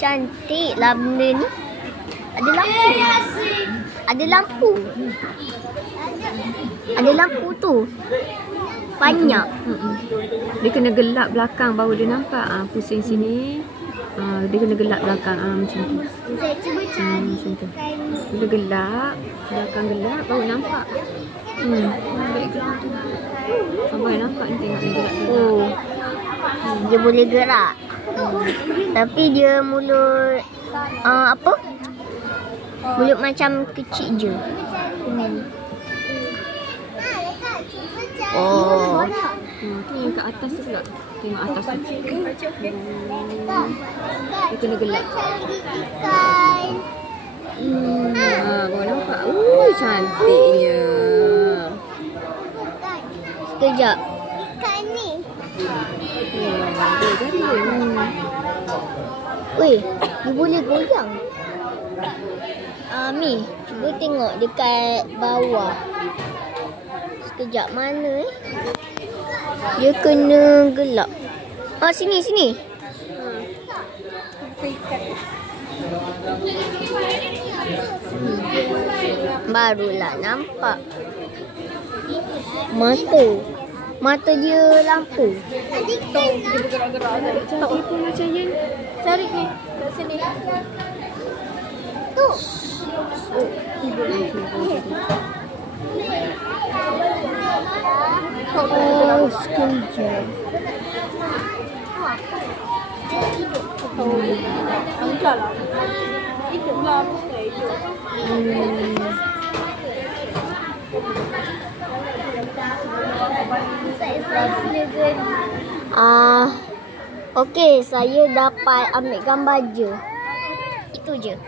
Cantik lah benda ni. Ada lampu. Ada lampu. Ada lampu tu. Banyak. Dia kena gelap belakang baru dia nampak. Pusing sini. Dia kena gelap belakang. Macam tu. Saya cuba cari Macam tu. kain. Bila gelap, belakang gelap baru nampak. Background tu. Abang nampak ni, tengok dia gelap. Oh. Dia boleh gerak. Tapi dia mulut apa? Mulut macam kecil je. Oh. Tu yang kat atas tu pula. Tengok atas tu. Dia kena gelap. Baru nampak. Cantiknya. Sekejap. Ikan ni. Weh, dia boleh goyang. Mi, cuba tengok dekat bawah. Sekejap, mana Dia kena gelap. Sini. Barulah nampak. Mata dia lampu. Dia bergerak-gerak. Cantik pun macam Yen. Cari ni. Kat sini. Tu. Sekejap. Entahlah. Ikutlah mesti ikut. Okey, saya dapat ambil gambar je. Itu je.